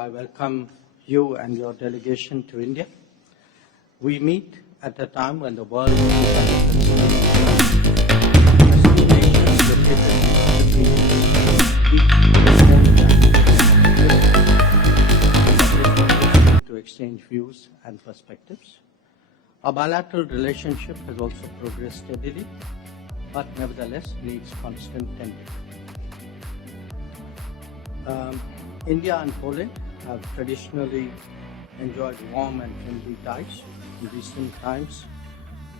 I welcome you and your delegation to India. We meet at a time when the world is to exchange views and perspectives. Our bilateral relationship has also progressed steadily, but nevertheless needs constant tending. India and Poland have traditionally enjoyed warm and friendly ties. In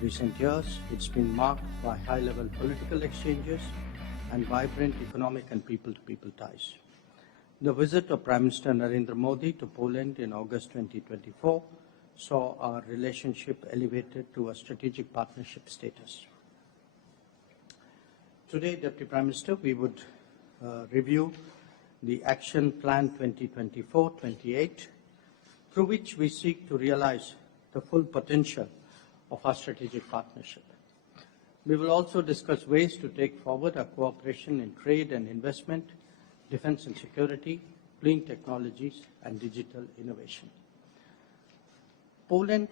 recent years, it's been marked by high-level political exchanges and vibrant economic and people-to-people ties. The visit of Prime Minister Narendra Modi to Poland in August 2024 saw our relationship elevated to a strategic partnership status. Today, Deputy Prime Minister, we would review the Action Plan 2024-28, through which we seek to realize the full potential of our strategic partnership. We will also discuss ways to take forward our cooperation in trade and investment, defense and security, clean technologies, and digital innovation. Poland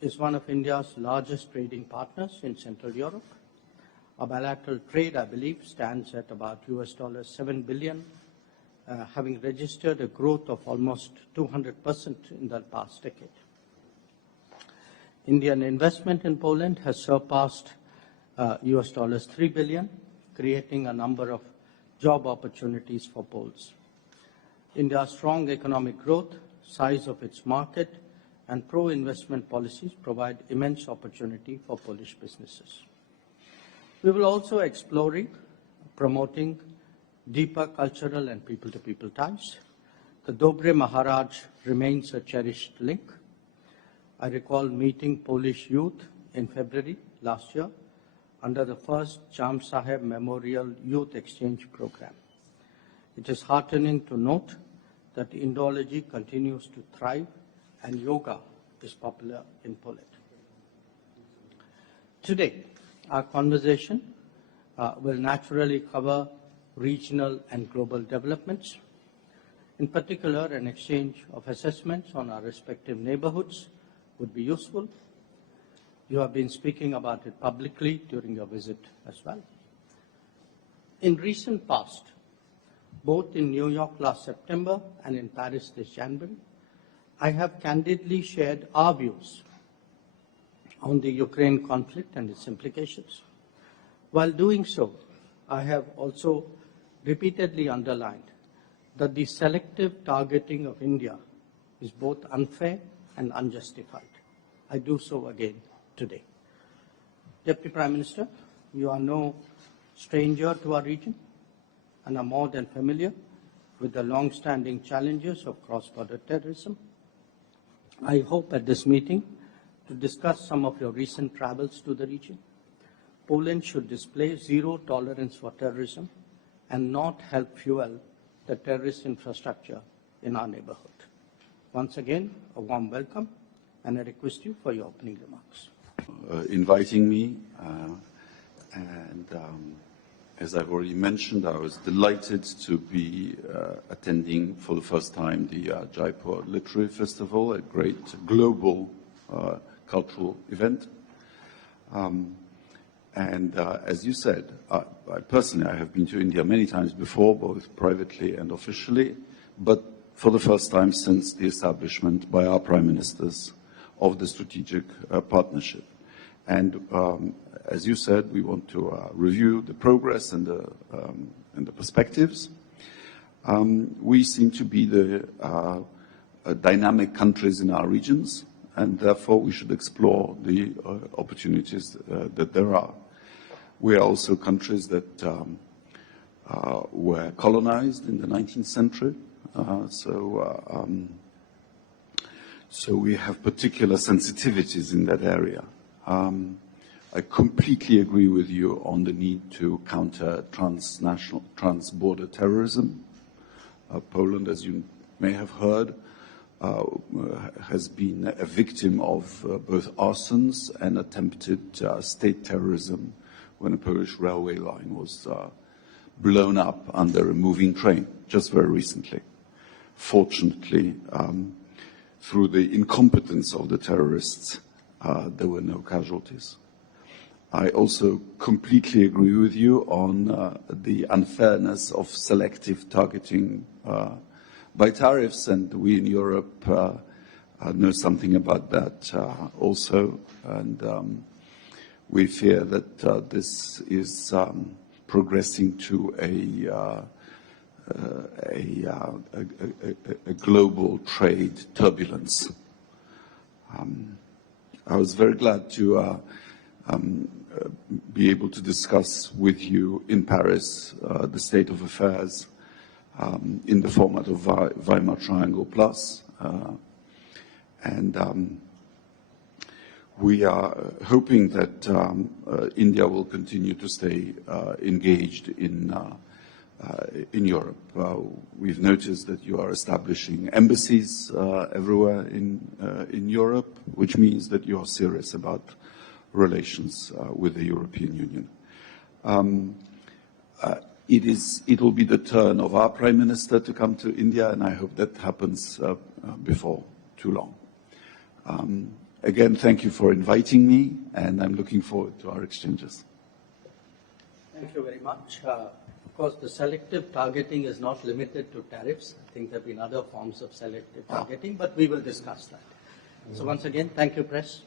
is one of India's largest trading partners in Central Europe. Our bilateral trade, I believe, stands at about $7 billion, having registered a growth of almost 200% in the past decade. Indian investment in Poland has surpassed $3 billion, creating a number of job opportunities for Poles. India's strong economic growth, size of its market, and pro-investment policies provide immense opportunity for Polish businesses. We will also explore promoting deeper cultural and people-to-people ties. The Dobre Maharaj remains a cherished link. I recall meeting Polish youth in February last year under the first Jam Saheb Memorial Youth Exchange Program. It is heartening to note that Indology continues to thrive and yoga is popular in Poland. Today, our conversation will naturally cover regional and global developments. In particular, an exchange of assessments on our respective neighborhoods would be useful. You have been speaking about it publicly during your visit as well. In recent past, both in New York last September and in Paris this January, I have candidly shared our views on the Ukraine conflict and its implications. While doing so, I have also repeatedly underlined that the selective targeting of India is both unfair and unjustified. I do so again today. Deputy Prime Minister, you are no stranger to our region and are more than familiar with the long-standing challenges of cross-border terrorism. I hope at this meeting to discuss some of your recent travels to the region. Poland should display zero tolerance for terrorism and not help fuel the terrorist infrastructure in our neighborhood. Once again, a warm welcome, and I request you for your opening remarks. Inviting me, as I've already mentioned, I was delighted to be attending for the first time the Jaipur Literary Festival, a great global cultural event. As you said, I have been to India many times before, both privately and officially, but for the first time since the establishment by our prime ministers of the strategic partnership. And as you said, we want to review the progress and the perspectives. We seem to be the dynamic countries in our regions, and therefore we should explore the opportunities that there are. We are also countries that were colonized in the 19th century, so we have particular sensitivities in that area. I completely agree with you on the need to counter trans-border terrorism. Poland, as you may have heard, has been a victim of both arsons and attempted state terrorism when a Polish railway line was blown up under a moving train, just very recently. fortunately, through the incompetence of the terrorists, there were no casualties. I also completely agree with you on the unfairness of selective targeting by tariffs, and we in Europe know something about that also, and we fear that this is progressing to a global trade turbulence. I was very glad to be able to discuss with you in Paris the state of affairs in the format of Weimar Triangle Plus. And we are hoping that India will continue to stay engaged in Europe. We've noticed that you are establishing embassies everywhere in Europe, which means that you are serious about relations with the European Union. It will be the turn of our Prime Minister to come to India, and I hope that happens before too long. Again, thank you for inviting me, and I'm looking forward to our exchanges. Thank you very much. Of course, the selective targeting is not limited to tariffs. I think there have been other forms of selective targeting, but we will discuss that. So once again, thank you, Press.